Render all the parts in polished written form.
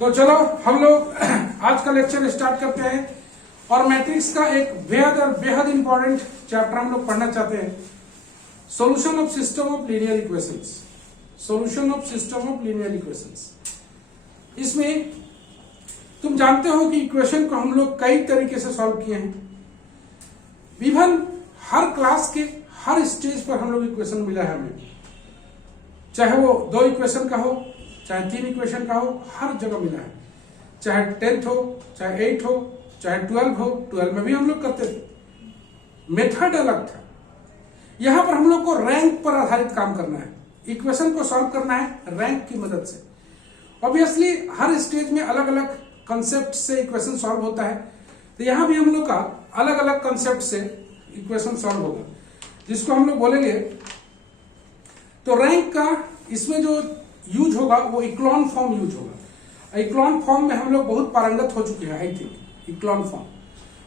तो चलो हम लोग आज का लेक्चर स्टार्ट करते हैं और मैट्रिक्स का एक बेहद इंपॉर्टेंट चैप्टर हम लोग पढ़ना चाहते हैं, solution of system of linear equations. Solution of system of linear equations, इसमें तुम जानते हो कि इक्वेशन को हम लोग कई तरीके से सॉल्व किए हैं। इवन हर क्लास के हर स्टेज पर हम लोग इक्वेशन मिला है हमें, चाहे वो 2 इक्वेशन का हो, चाहे 3 इक्वेशन का हो, हर जगह मिला है। चाहे 10th हो, चाहे 8 हो, चाहे 12 हो, 12 में भी हम लोग करते थे। मेथड अलग था। यहां पर हम लोग को रैंक पर आधारित काम करना है, इक्वेशन को सॉल्व करना है रैंक की मदद से। ऑब्वियसली हर स्टेज में अलग अलग कंसेप्ट से इक्वेशन सॉल्व होता है, तो यहां भी हम लोग का अलग अलग कंसेप्ट से इक्वेशन सॉल्व होगा, जिसको हम लोग बोलेंगे। तो रैंक का इसमें जो यूज होगा वो इक्लॉन फॉर्म यूज होगा। इक्लॉन फॉर्म में हम लोग बहुत पारंगत हो चुके हैं। आई थिंक इक्लॉन फॉर्म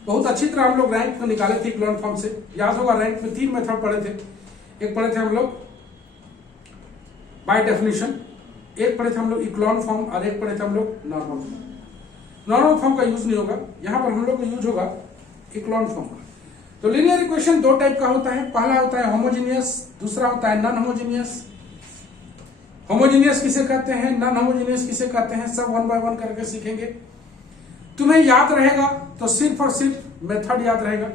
बहुत अच्छी तरह हम लोग रैंक में निकाले थे। इक्लॉन फॉर्म से याद होगा, रैंक में 3 मेथड पढ़े थे। एक पढ़े थे हम लोग बाय डेफिनेशन, एक पढ़े थे हम लोग इक्लॉन फॉर्म, और एक पढ़े थे हम लोग नॉर्मल फॉर्म। नॉर्मल फॉर्म का यूज नहीं होगा यहां पर, हम लोग का यूज होगा इक्लॉन फॉर्म का। तो लीनियर इक्वेशन 2 टाइप का होता है। पहला होता है होमोजीनियस, दूसरा होता है नॉन होमोजीनियस। होमोजीनियस किसे कहते हैं, नॉन होमोजीनियस किसे कहते हैं, सब 1 बाय 1 करके सीखेंगे। तुम्हें याद रहेगा तो सिर्फ और सिर्फ मेथड याद रहेगा,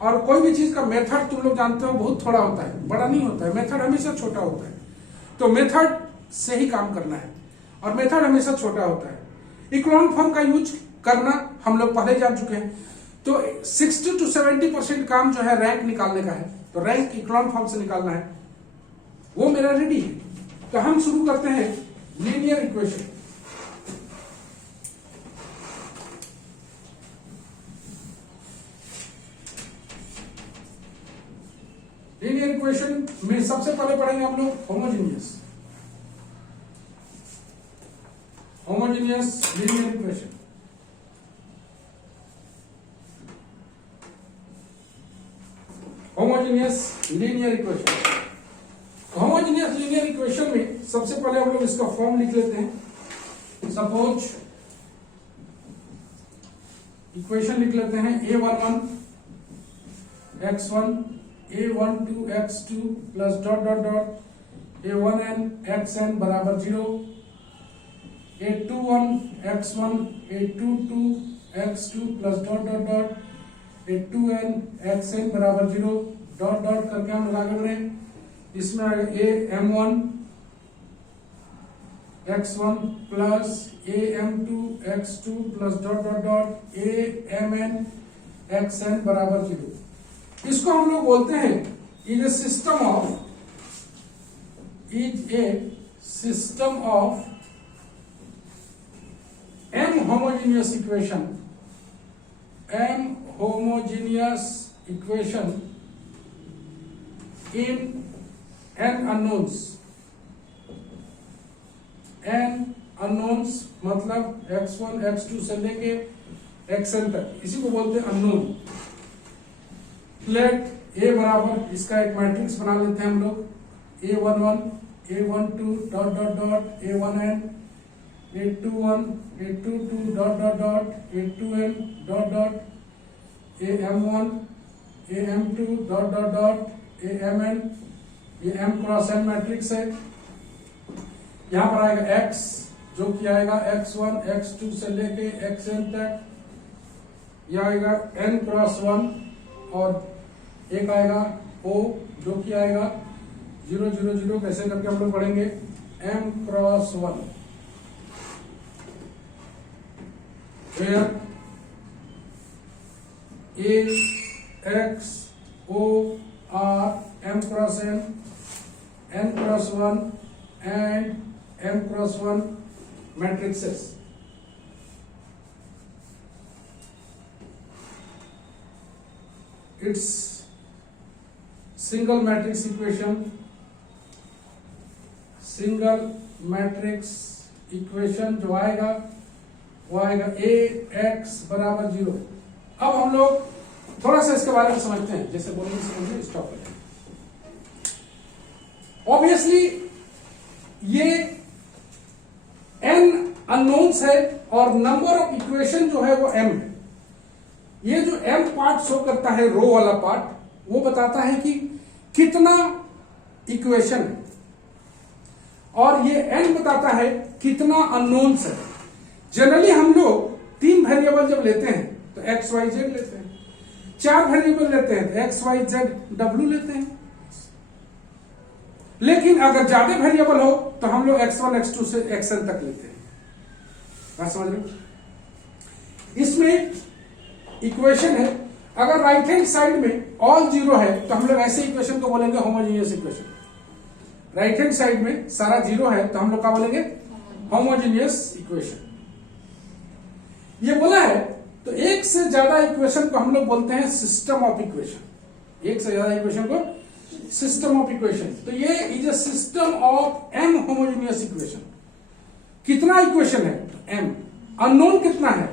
और कोई भी चीज का मेथड तुम लोग जानते हो बहुत थोड़ा होता है, बड़ा नहीं होता है। मेथड हमेशा छोटा होता है, तो मेथड से ही काम करना है, और मेथड हमेशा छोटा होता है। इक्लॉन फॉर्म का यूज करना हम लोग पहले जान चुके हैं। तो 60 to 70% काम जो है रैंक निकालने का है, तो रैंक इक्लॉन फॉर्म से निकालना है, वो मेरा रेडी है। तो हम शुरू करते हैं लीनियर इक्वेशन। लीनियर इक्वेशन में सबसे पहले पढ़ेंगे हम लोग homogeneous linear equation. Homogeneous linear equation. Homogeneous linear equation में सबसे पहले हम लोग इसका फॉर्म लिख लेते हैं। सपोज इक्वेशन लिख लेते हैं a11 x1 a12 x2 plus dot dot dot a1n xn बराबर 0, a21 x1 a22 x2 plus dot dot dot a2n xn बराबर 0, डॉट डॉट करके हम लोग आगे बढ़े। इसमें am1 x1 plus am2 x2 plus dot dot dot amn xn बराबर 0। इसको हम लोग बोलते हैं is a system of m homogeneous equation in n unknowns, मतलब x1 x2 से लेके xn तक, इसी को बोलते हैं अननोन। लेट a बराबर, इसका एक मैट्रिक्स बना लेते हैं हम लोग, a11 a12 dot dot dot a1n a21 a22 dot dot dot a2n dot dot am1 am2 dot dot dot amn, ये m क्रॉस n मैट्रिक्स है। यहां पर आएगा x, जो कि आएगा x1 x2 से लेके xn तक, यह आएगा n क्रॉस 1, और एक आएगा o, जो कि आएगा 0 0 0, कैसे करके हम लोग पढ़ेंगे m cross 1, where a x o are m cross n cross 1 and m cross 1 matrices. It's single matrix equation, जो आएगा वो आएगा a x बराबर 0। अब हम लोग थोड़ा सा इसके बारे में समझते हैं, जैसे बोलेंगे समझिए, स्टॉप करें। ऑब्वियसली ये n अननोन्स है और नंबर ऑफ इक्वेशन जो है वो m है। ये जो m पार्ट शो करता है, रो वाला पार्ट, वो बताता है कि कितना इक्वेशन है, और ये n बताता है कितना अननोन्स है। जनरली हम लोग 3 वेरिएबल जब लेते हैं तो x y z लेते हैं, 4 वेरिएबल लेते हैं तो x y z w लेते हैं, लेकिन अगर ज्यादा वेरिएबल हो तो हम लोग x1 x2 से xn तक लेते हैं। बात समझ रहे हो? इसमें इक्वेशन है, अगर राइट हैंड साइड में ऑल जीरो है तो हम लोग ऐसे इक्वेशन को बोलेंगे homogeneous equation. Right hand side में सारा जीरो है तो हम लोग क्या बोलेंगे? Homogeneous equation. ये बोला है तो एक से ज्यादा इक्वेशन को हम लोग बोलते हैं सिस्टम ऑफ इक्वेशन। एक से ज्यादा इक्वेशन को सिस्टम ऑफ इक्वेशन। तो ये is a system of m homogeneous equation. कितना इक्वेशन है? m। अननोन कितना है?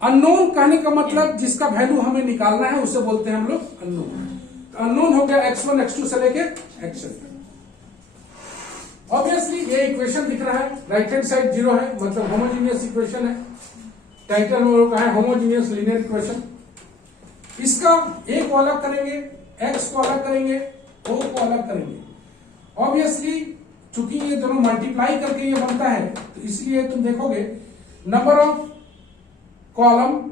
अननोन कहने का मतलब जिसका वैल्यू हमें निकालना है उसे बोलते हैं हम लोग अननोन। तो अननोन हो गया x1 x2 से लेके xn। ऑब्वियसली ये इक्वेशन दिख रहा है, राइट हैंड साइड जीरो है मतलब होमोजेनियस इक्वेशन है। टाइटल में कहा है होमोजेनियस लीनियर इक्वेशन। इसका a को अलग करेंगे, x को अलग करेंगे, o को अलग करेंगे। ऑब्वियसली चूंकि ये दोनों मल्टीप्लाई करके ये बनता है तो इसलिए तुम देखोगे number of column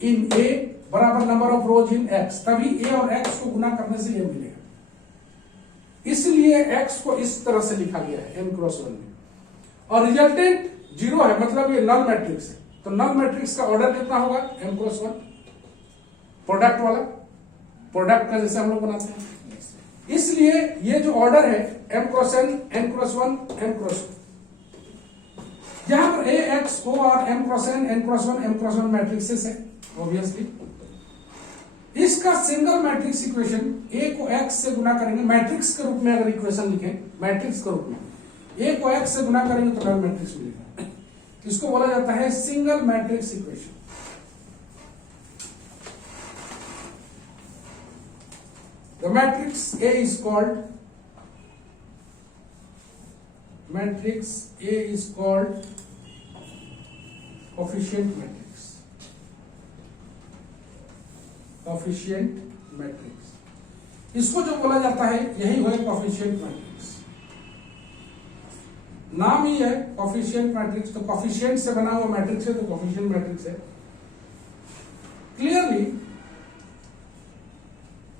in a बराबर number of rose in x, तभी a और x को गुना करने से ये मिलेगा। इसलिए x को इस तरह से लिखा गया है m क्रॉस 1 में, और रिजल्टेंट जीरो है मतलब ये नल मैट्रिक्स है। तो नल मैट्रिक्स का ऑर्डर कितना होगा? m क्रॉस 1, प्रोडक्ट वाला, प्रोडक्ट का जैसे हम लोग बनाते हैं। इसलिए ये जो ऑर्डर है m cross n, n cross 1, m cross 2, यहां पर a x o और m cross n cross 1, m cross 1 matrixes है। ऑब्वियसली इसका सिंगल मैट्रिक्स इक्वेशन a को x से गुना करेंगे, मैट्रिक्स के रूप में अगर इक्वेशन लिखें, मैट्रिक्स के रूप में a को x से गुना करेंगे तो नल मैट्रिक्स मिलेगा। इसको बोला जाता है single matrix equation. The matrix A is called coefficient matrix. Coefficient matrix इसको जो बोला जाता है यही है coefficient matrix। नाम ही है coefficient matrix, तो coefficient से बना हुआ मैट्रिक्स है तो coefficient matrix है। क्लियरली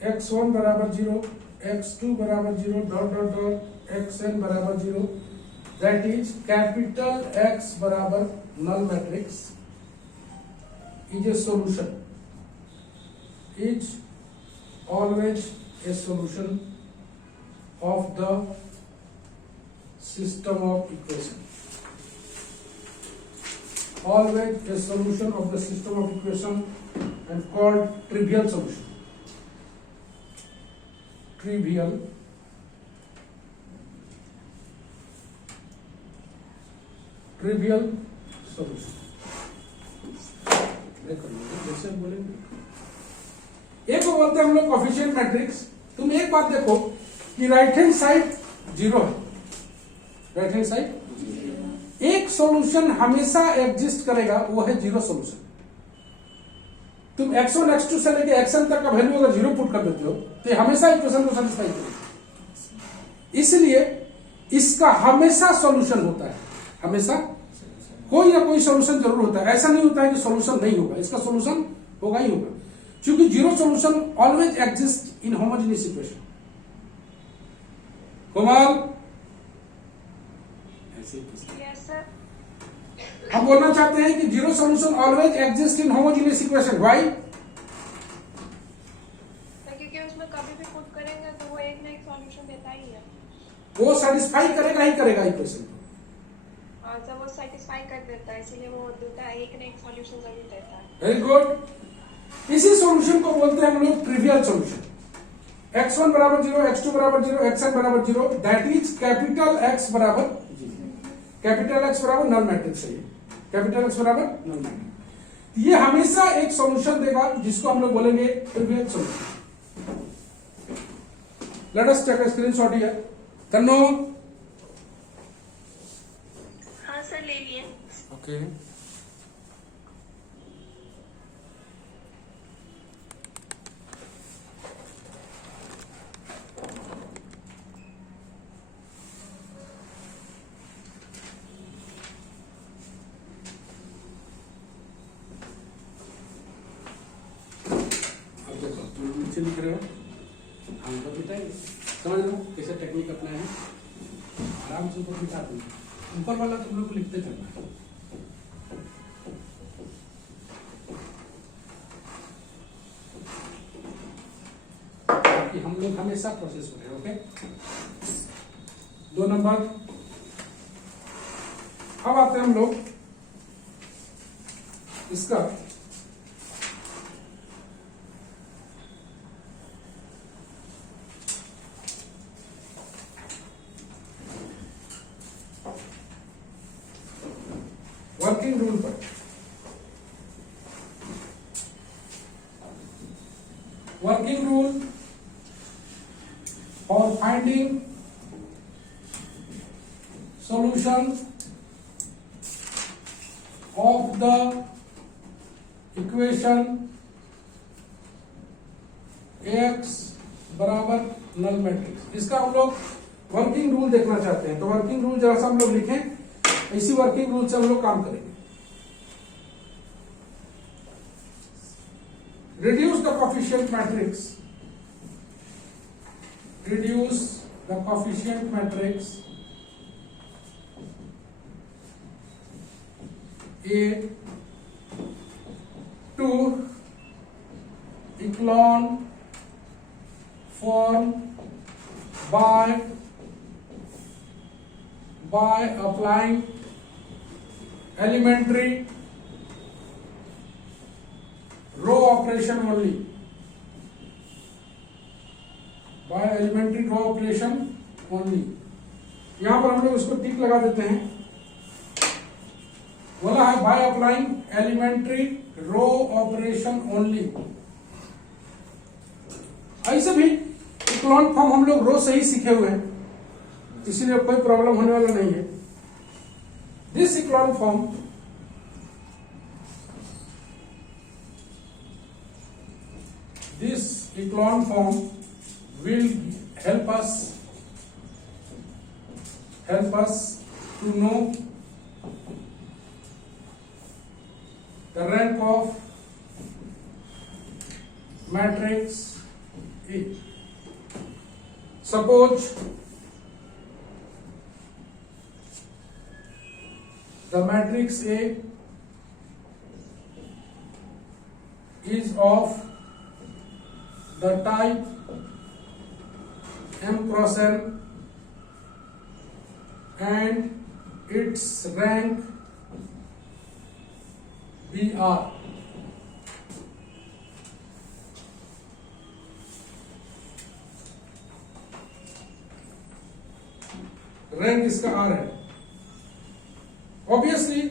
x1 बराबर 0, x2 बराबर 0, डॉट डॉट डॉट xn बराबर 0, दैट इज कैपिटल X बराबर null matrix is a solution, is always a solution of the system of equation, always a solution of the system of equation and called trivial solution. Trivial solution. जैसे बोलेंगे एक को बोलते हैं हम लोग coefficient matrix. तुम एक बात देखो कि राइट हैंड साइड जीरो है, राइट हैंड साइड एक सॉल्यूशन हमेशा एग्जिस्ट करेगा, वो है जीरो सॉल्यूशन। तुम x1 x2 से लेके xn तक का वैल्यू अगर जीरो पुट कर देते हो तो हमेशा इक्वेशन को सेटिस्फाई करेगा। इसलिए इसका हमेशा सॉल्यूशन होता है, हमेशा कोई ना कोई सॉल्यूशन जरूर होता है। ऐसा नहीं होता है कि सॉल्यूशन नहीं होगा, इसका सॉल्यूशन होगा ही होगा, क्योंकि zero solution always exist in homogeneous equation. Komal हम बोलना चाहते हैं कि zero solution always exist in homogeneous equation. Why? क्योंकि उसमें कभी भी पुट करेंगे तो वो एक ना एक सॉल्यूशन देता ही है। वो सेटिस्फाई करेगा ही करेगा इक्वेशन को। हाँ, जब वो सेटिस्फाई कर देता है इसीलिए वो देता है, एक ना एक सॉल्यूशन जरूर देता है। Very good. इसी सॉल्यूशन को बोलते हैं हम लोग ट्रिवियल सॉल्यूशन। x1 बराबर 0, x2 बराबर 0, xn बराबर 0, दैट इज कैपिटल X बराबर 0। कैपिटल X बराबर नल मैट्रिक्स है, कैपिटल X बराबर नल मैट्रिक्स। ये हमेशा एक सॉल्यूशन देगा जिसको हम लोग बोलेंगे trivial solution. Let us take a screenshot here. Tanno हाँ सर, ले एलियंस। ओके, नीचे लिख रहे हो, हम तो बिताएंगे, समझ लो कैसे टेक्निक अपना है, आराम से ऊपर बिठा दूंगा, ऊपर वाला तुम लोग को लिखते चलना है। ताकि हम लोग हमेशा प्रोसेस करें। Okay, 2 number. अब आते हैं हम लोग इसका वर्किंग रूल पर। Working rule for finding solution of the equation Ax बराबर नल मैट्रिक्स। इसका हम लोग वर्किंग रूल देखना चाहते हैं, तो वर्किंग रूल जरा सा हम लोग लिखें, इसी वर्किंग रूल से हम लोग काम करेंगे। Reduce the coefficient matrix, reduce the coefficient matrix A to echelon form by applying elementary row operation only, by elementary row operation only। यहां पर हम लोग इसको टिक लगा देते हैं, बोला है by applying elementary row operation only. ऐसे भी इक्लोन फॉर्म हम लोग रो से ही सीखे हुए हैं, इसीलिए कोई प्रॉब्लम होने वाला नहीं है। This echelon form will help us to know the rank of matrix A. Suppose the matrix A is of the type M cross N and its rank BR। Rank इसका R है। Obviously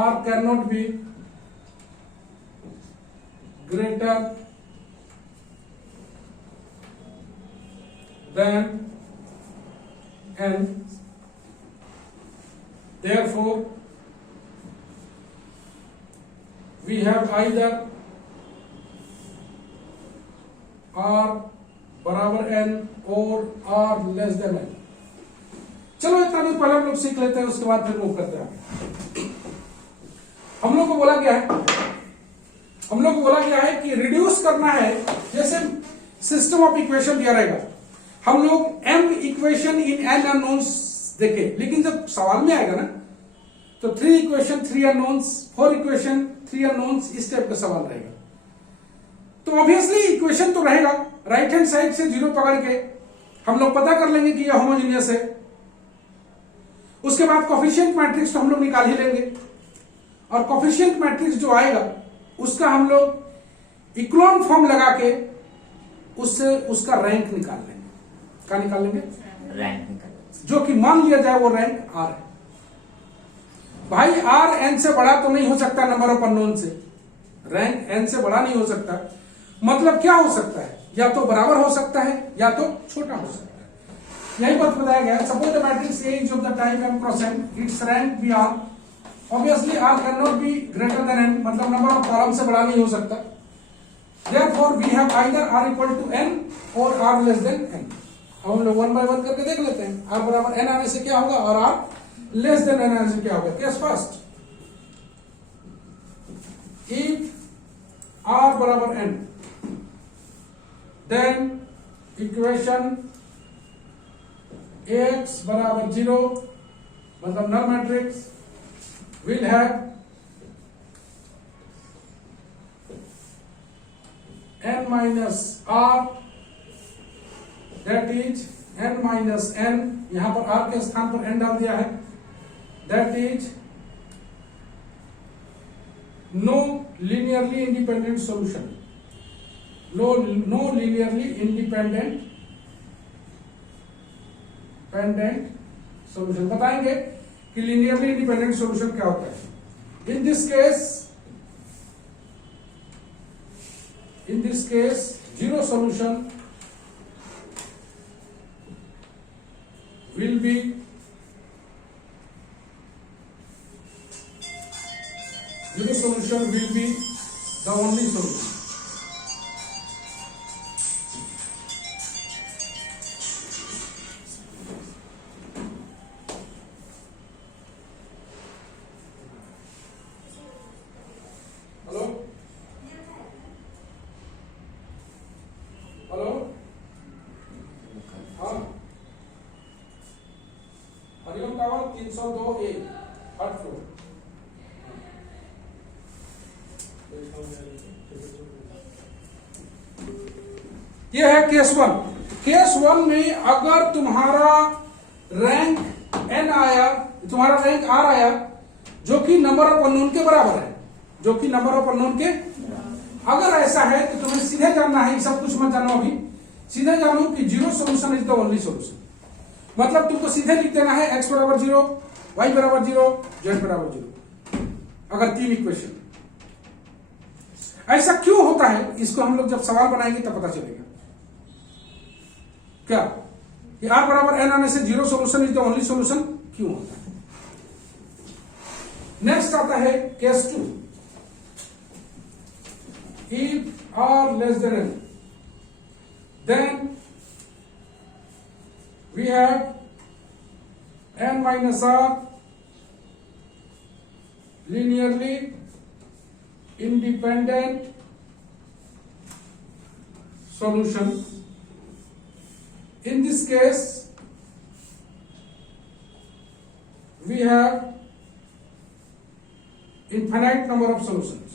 R cannot be greater than N, therefore we have either R बराबर N और R less than N। चलो इतना भी पहले हम लोग सीख लेते हैं, उसके बाद फिर मूव करते हैं। हम लोग को बोला गया है कि रिड्यूस करना है, जैसे सिस्टम ऑफ इक्वेशन दिया रहेगा, हम लोग m equation in n unknowns देखे, लेकिन जब सवाल में आएगा ना तो 3 इक्वेशन 3 अननोन्स, 4 इक्वेशन 3 अननोन्स, इस टाइप का सवाल रहेगा। तो ऑब्वियसली इक्वेशन तो रहेगा, राइट हैंड साइड से 0 पकड़ के हम लोग पता कर लेंगे कि यह होमोजेनियस है। उसके बाद कोफिशिएंट मैट्रिक्स तो हम लोग निकाल ही लेंगे, और कोफिशिएंट मैट्रिक्स जो आएगा उसका हम लोग इक्लोन फॉर्म लगा के उससे उसका रैंक निकाल लेंगे। क्या निकाल लेंगे? रैंक निकाल, जो कि मान लिया जाए वो रैंक R है। भाई R n से बड़ा तो नहीं हो सकता नंबर ऑफ अननोन से, रैंक n से बड़ा नहीं हो सकता। मतलब क्या हो सकता है? या तो बराबर हो सकता है या तो छोटा हो सकता है। यही बात बताया गया। Suppose the matrix A is of the type m cross n, its rank भी R, obviously R cannot be greater than n, मतलब नंबर ऑफ कॉलम से बड़ा नहीं हो सकता। Therefore we have either R equal to n or R less than n। अब हम लोग 1 by 1 करके देख लेते हैं। R बराबर n आने से क्या होगा और R लेस देन n आने से क्या होगा। केस फर्स्ट, if R बराबर n, then इक्वेशन Ax बराबर 0 मतलब null matrix will have n minus r, that is n minus n, यहां पर r के स्थान पर n डाल दिया है, that is no linearly independent solution, no linearly independent solution। बताएंगे कि linearly independent solution क्या होता है। In this case zero solution will be the only solution। Hello हाँ, Hariom tower 302A third floor. ये है केस 1। केस 1 में अगर तुम्हारा रैंक n आया, तुम्हारा रैंक r आया जो कि नंबर ऑफ अननोन के बराबर है, जो कि नंबर ऑफ अननोन के, अगर ऐसा है तो तुम्हें सीधे जानना है, सब कुछ मत जानो अभी, सीधे जानो कि zero solution is the only solution. मतलब तुमको सीधे लिख देना है x बराबर 0, y बराबर 0, z बराबर 0, अगर 3 इक्वेशन। ऐसा क्यों होता है इसको हम लोग जब सवाल बनाएंगे तब पता चलेगा। क्या कि r बराबर n आने से zero solution is the only solution क्यों होता है। नेक्स्ट आता है case 2। If r less than n, then we have n minus r linearly independent solution। In this case we have infinite number of solutions,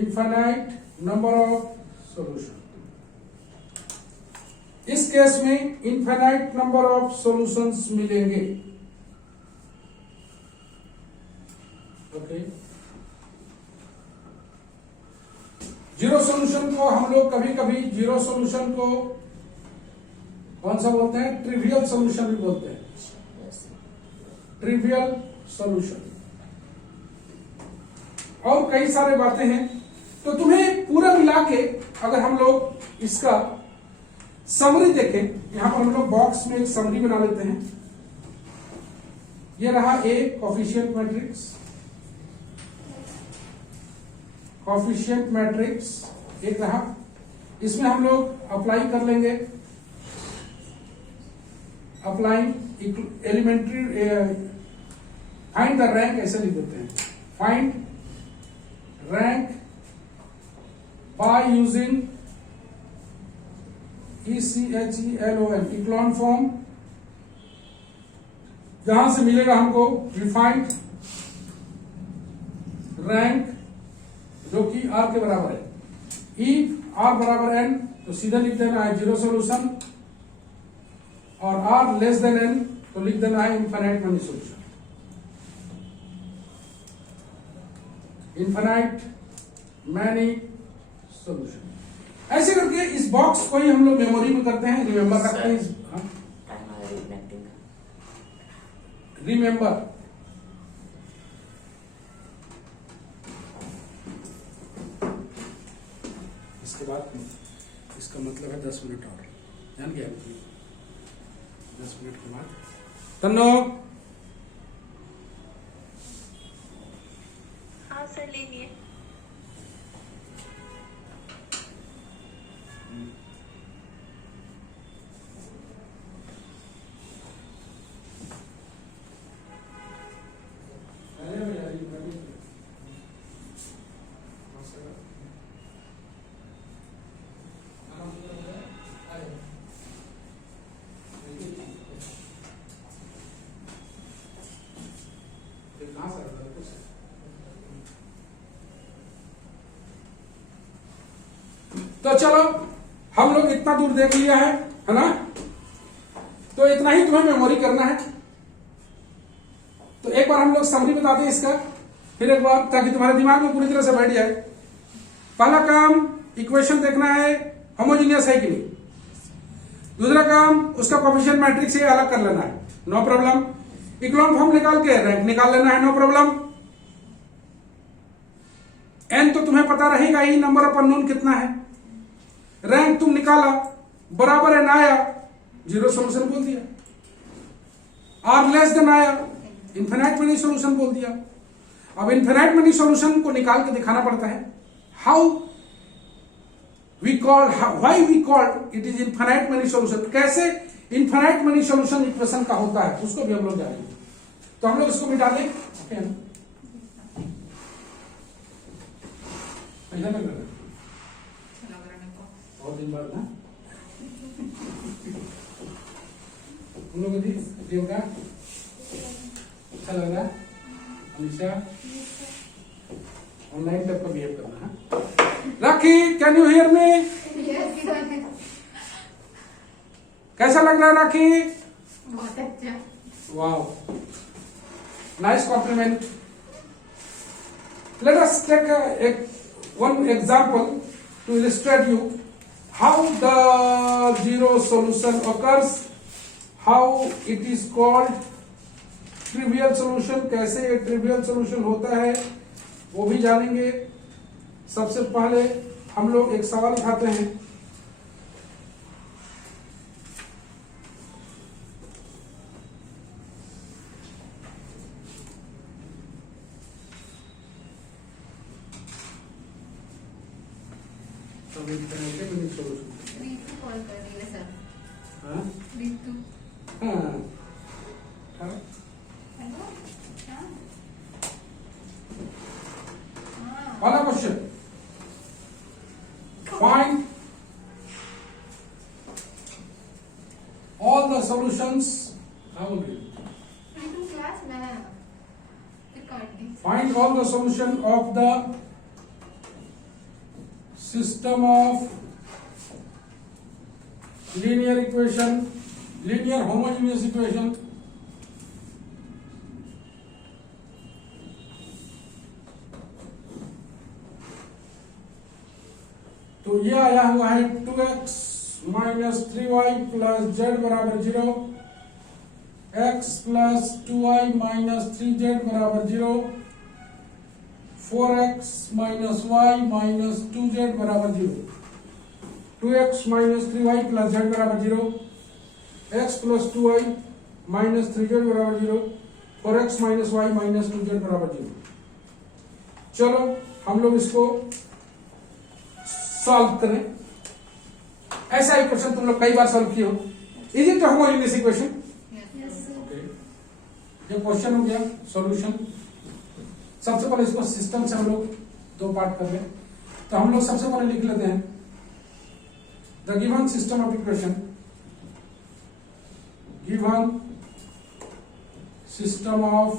infinite number of solution। इस case में infinite number of solutions मिलेंगे। Okay, zero solution को हम लोग कभी कभी zero solution को कौन सा बोलते हैं, ट्रिवियल सोल्यूशन भी बोलते हैं, ट्रिवियल सोल्यूशन। और कई सारे बातें हैं। तो तुम्हें पूरा मिला के अगर हम लोग इसका समरी देखें, यहां पर हम लोग बॉक्स में एक समरी बना लेते हैं। ये रहा a coefficient matrix, coefficient matrix एक रहा, इसमें हम लोग अप्लाई कर लेंगे, applying elementary, find the rank ऐसे लिख देते हैं, find rank by using ECHELON, echelon form. जहां से मिलेगा हमको डिफाइंड रैंक जो कि r के बराबर है। if r बराबर n तो सीधा लिख देना है जीरो सोल्यूशन, और r लेस देन n तो लिख देना है infinite money solution. Infinite many solution. ऐसे करके इस बॉक्स को ही हम लोग मेमोरी में करते हैं, रिमेंबर रखते हैं। रिमेंबर इसके बाद इसका मतलब है 10 मिनट और, जान गया 10 मिनट के बाद तन्नो हाँ सर लीजिए। तो चलो हम लोग इतना दूर देख लिया है ना। तो इतना ही तुम्हें मेमोरी करना है। तो एक बार हम लोग समरी बताते हैं इसका, फिर एक बार, ताकि तुम्हारे दिमाग में पूरी तरह से बैठ जाए। पहला काम इक्वेशन देखना है होमोजीनियस है कि नहीं। दूसरा काम उसका कोफिशिएंट मैट्रिक्स से अलग कर लेना है, नो प्रॉब्लम। इक्लोन फॉर्म निकाल के रैंक निकाल लेना है, नो प्रॉब्लम। एन तो तुम्हें पता रहेगा ही, नंबर ऑफ अननोन कितना है। रैंक तुम निकाला, बराबर है ना आया, जीरो सोल्यूशन बोल दिया। आर लेस देन आया, इन्फिनाइट मेनी सोल्यूशन बोल दिया। अब इन्फिनाइट मेनी सोल्यूशन को निकाल के दिखाना पड़ता है। How we call, why we called it is infinite many solution. कैसे इन्फिनाइट मेनी सोल्यूशन इक्वेशन का होता है उसको भी हम लोग जानेंगे। तो हम लोग इसको मिटा दें, ओके है ना। ऐसा लग रहा है बहुत दिन बाद ना हम लोग देवका अच्छा लग रहा है। अनिशा ऑनलाइन टाइप का बिहेव करना है। Rakhi can you hear me? कैसा लग रहा है राखी? बहुत अच्छा। Wow, nice compliment. Let us take one example to illustrate you how the zero solution occurs, how it is called trivial solution, कैसे ये trivial solution होता है वो भी जानेंगे। सबसे पहले हम लोग एक सवाल उठाते हैं। ऋतु कॉल कर रही है सर। हाँ ऋतु। हाँ हेलो। हाँ। वाला question, find all the solutions. Ritu class में है। Recording. Find all the solution of the system of linear equation, linear homogeneous equation. तो ये आया हुआ है 2x minus 3y plus z बराबर 0, x plus 2y minus 3z बराबर 0, 4x minus y minus 2z बराबर 0, 2x minus 3y plus z बराबर 0, x plus 2y minus 3z बराबर 0, 4x minus y minus 2z बराबर 0। चलो हम लोग इसको सॉल्व करें। ऐसा इक्वेशन तुम लोग कई बार सॉल्व किए हो। Is it homogeneous equation? Okay, ये क्वेश्चन हो गया, सॉल्यूशन। सबसे पहले इसको सिस्टम से हम लोग दो पार्ट कर रहे हैं। तो हम लोग सबसे पहले लिख लेते हैं the given system of equation, given system of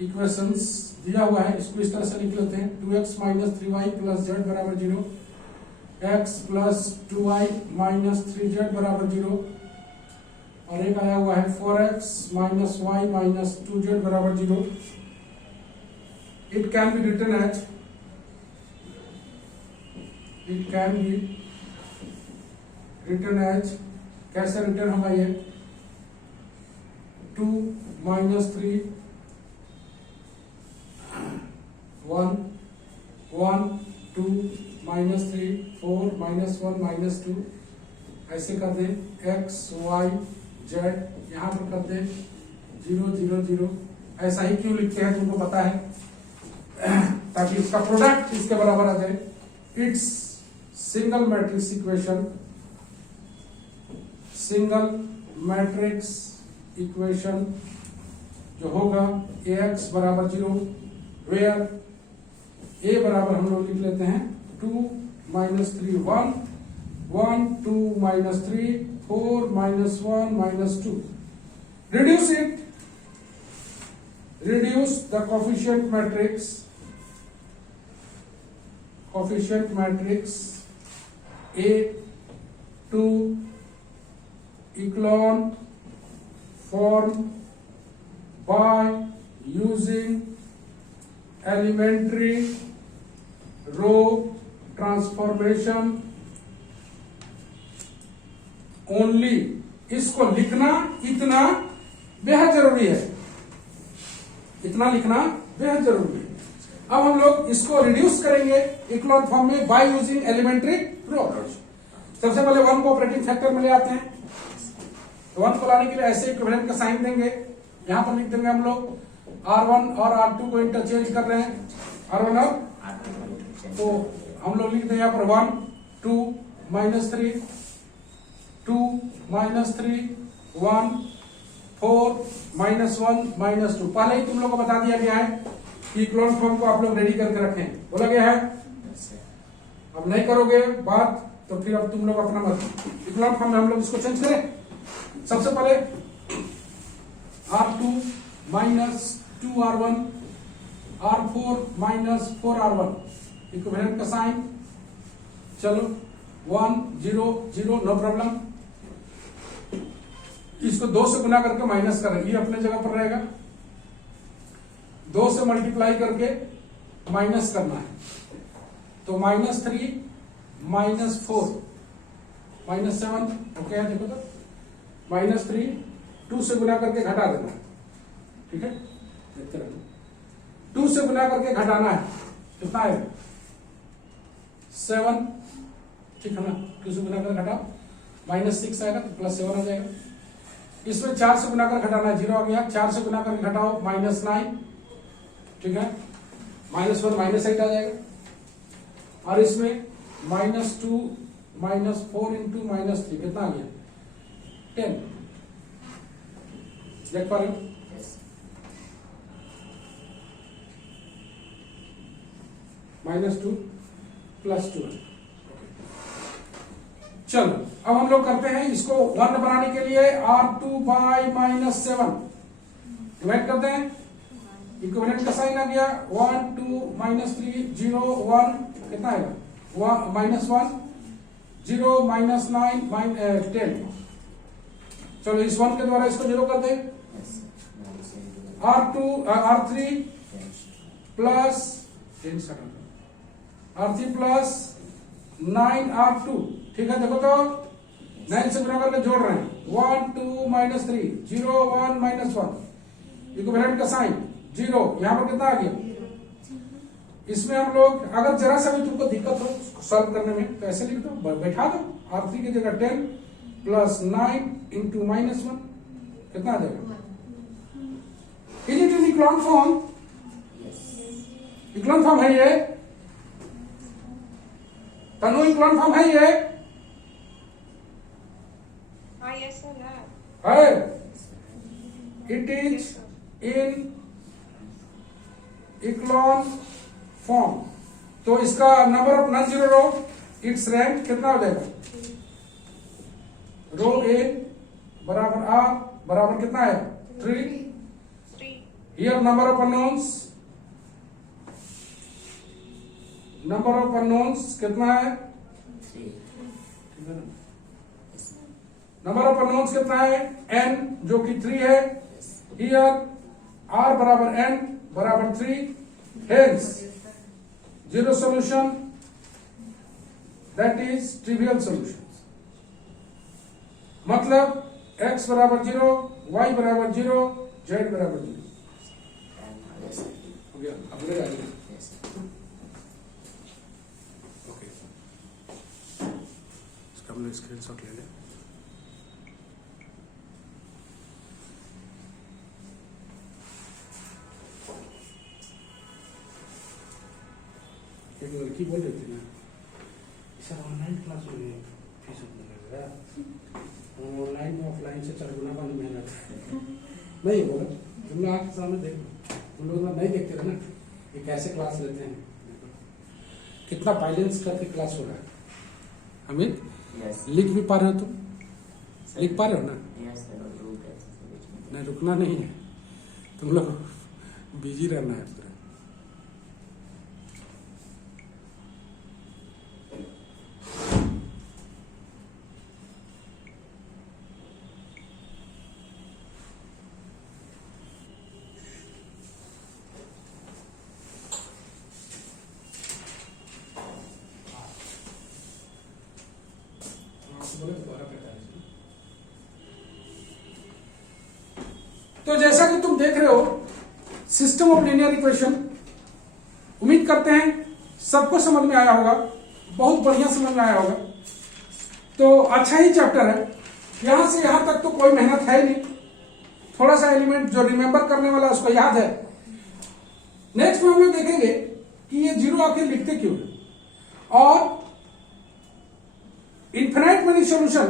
equations दिया हुआ है, इसको इस तरह से लिख लेते हैं 2x minus 3y plus z बराबर 0, x plus 2y minus 3z बराबर 0, और एक आया हुआ है 4x minus y minus 2z बराबर 0। It can be written as, it can be written as, कैसे रिटर्न होगा ये 2 माइनस 3 1 1 2 माइनस 3 4 माइनस 1 माइनस 2 ऐसे कर दे x y z, यहाँ पर कर दे 0 0 0। ऐसा ही क्यों लिखते हैं तुमको पता है, ताकि इसका प्रोडक्ट इसके बराबर आ जाए। It's single matrix equation, single matrix equation जो होगा ax बराबर 0, वेयर a बराबर हम लोग लिख लेते हैं 2 - 3 1 1 2 - 3 4 -1 -2। reduce it, reduce the coefficient matrix A to echelon form by using elementary row transformation only। इसको लिखना इतना बेहद जरूरी है, इतना लिखना बेहद जरूरी है। अब हम लोग इसको रिड्यूस करेंगे इक्लोन फॉर्म में बाय यूजिंग एलिमेंट्री रो। सबसे पहले 1 को ऑपरेटिंग फैक्टर में ले आते हैं। तो 1 को लाने के लिए ऐसे इक्विवेलेंट का साइन देंगे, यहां पर लिख देंगे हम लोग R1 और R2 को इंटरचेंज कर रहे हैं, R1 और तो हम लोग लिख दें यहाँ पर 1 2 -3 2 -3 1 4 -1 -2। पहले ही तुम लोग को बता दिया गया है कि इक्लोन फॉर्म को आप लोग रेडी करके रखें, बोला गया है। अब नहीं करोगे बात तो फिर अब तुम लोग अपना मत। इक्लोन फॉर्म में हम लोग इसको चेंज करें। सबसे पहले R2 - 2R1 R4 - 4R1 equivalent का साइन। चलो 1 0 0 नो प्रॉब्लम। इसको 2 से गुना करके माइनस करें, ये अपने जगह पर रहेगा। 2 से मल्टीप्लाई करके माइनस करना है, तो -3 -4 -7 ओके है। देखो तो -3 2 से गुना करके घटा देना है, ठीक है। देखते रहना, 2 से गुना करके घटाना है, कितना है 7, ठीक है ना। 2 से गुना करके घटाओ -6 आएगा तो +7 आ जाएगा। इसमें 4 से गुना कर घटाना है, 0 आ गया। 4 से गुना करके घटाओ -9, ठीक है। -1 -8 आ जाएगा। और इसमें -2 -4 इंटू -3 कितना आ गया 10। देख पा रहे हो, -2 +2। चलो अब हम लोग करते हैं इसको 1 बनाने के लिए R2 by -7 डिवाइड करते हैं। इक्विवेलेंट का साइन आ गया 1 2 -3 0 1 कितना आएगा -1 0 -9 10। चलो इस 1 के द्वारा इसको 0 कर दें। R3 plus R3 plus 9R2, ठीक है। देखो तो 9 से गुना करके जोड़ रहे हैं 1 2 -3 0 1 -1 इक्विवेलेंट का साइन 0। यहां पर कितना आ गया। इसमें हम लोग अगर जरा सा भी तुमको दिक्कत हो सॉल्व करने में तो ऐसे लिख दो, बैठा दो। R3 की जगह 10 प्लस 9 इंटू -1 कितना आ जाएगा। Is it in echelon form? Echelon form है ये, तनु इक्लोन फॉर्म है ये। हाँ यस सर है, it is in echelon form. तो इसका number of non zero row, its rank कितना हो जाएगा। रो ए बराबर आर बराबर कितना है 3। Here number of unknowns, number of unknowns कितना है 3। नंबर ऑफ अननोन्स कितना है n जो कि 3 है। हियर r बराबर n बराबर 3, hence zero solution, that is trivial solution. मतलब x बराबर 0, y बराबर 0, z बराबर 0 हो गया। अब ले आइए ओके, इसका हम लोग स्क्रीनशॉट ले लें। एक लड़की बोल रही थी ना, सर ऑनलाइन क्लास में फीस उतना लग रहा है, ऑनलाइन में ऑफलाइन से 4 गुना वाली मेहनत है। नहीं बोला, तुम लोग आपके सामने देख लो, तुम लोग नहीं देखते रहे ना ये कैसे क्लास लेते हैं, कितना बैलेंस करके क्लास हो रहा है। अमित यस लिख भी पा रहे हो तुम, लिख पा रहे हो ना? यस सर, और रुक ऐसे नहीं रुकना नहीं है, तुम लोग बिजी रहना है पूरा। तो जैसा कि तुम देख रहे हो सिस्टम ऑफ लीनियर इक्वेशन, उम्मीद करते हैं सबको समझ में आया होगा, बहुत बढ़िया समझ में आया होगा। तो अच्छा ही चैप्टर है, यहां से यहां तक तो कोई मेहनत है नहीं, थोड़ा सा एलिमेंट जो रिमेंबर करने वाला उसको याद है। नेक्स्ट में हम लोग देखेंगे कि ये जीरो आखिर लिखते क्यों है और इन्फिनाइट मनी सॉल्यूशन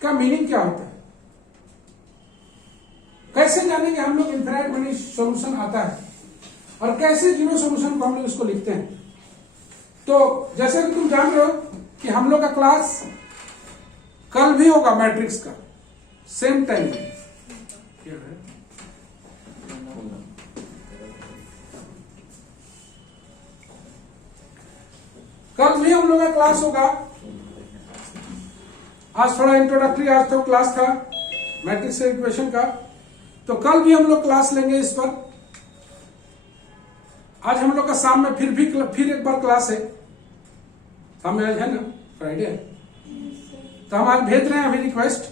का मीनिंग क्या होता है, कैसे जानेंगे हम लोग इन्फिनाइट मनी सॉल्यूशन आता है और कैसे जीरो सॉल्यूशन को हम लोग इसको लिखते हैं। तो जैसे कि तुम जान रहे हो कि हम लोग का क्लास कल भी होगा मैट्रिक्स का, सेम टाइम में। कल भी हम लोग का क्लास होगा। आज थोड़ा इंट्रोडक्टरी, आज तो क्लास था मैट्रिक्स इक्वेशन का, तो कल भी हम लोग क्लास लेंगे इस पर। आज हम लोग का शाम में फिर एक बार क्लास है, शाम में आज है ना, फ्राइडे है, तो हम आज भेज रहे हैं अभी रिक्वेस्ट।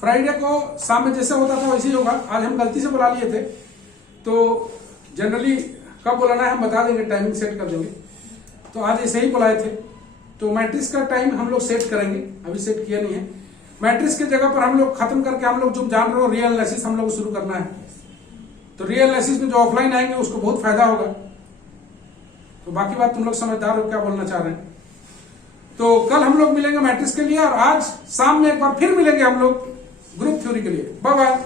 फ्राइडे को शाम में जैसे होता था वैसे ही होगा। आज हम गलती से बुला लिए थे, तो जनरली कब बुलाना है हम बता देंगे, टाइमिंग सेट कर देंगे। तो आज ऐसे ही बुलाए थे, तो मैट्रिक्स का टाइम हम लोग सेट करेंगे, अभी सेट किया नहीं है। मैट्रिक्स की जगह पर हम लोग खत्म करके हम लोग जो जान रहे हो रियल एनालिसिस हम लोग शुरू करना है। तो रियल एनालिसिस में जो ऑफलाइन आएंगे उसको बहुत फायदा होगा। तो बाकी बात तुम लोग समझदार हो क्या बोलना चाह रहे हैं। तो कल हम लोग मिलेंगे मैट्रिक्स के लिए और आज शाम में एक बार फिर मिलेंगे हम लोग ग्रुप थ्योरी के लिए। Bye bye.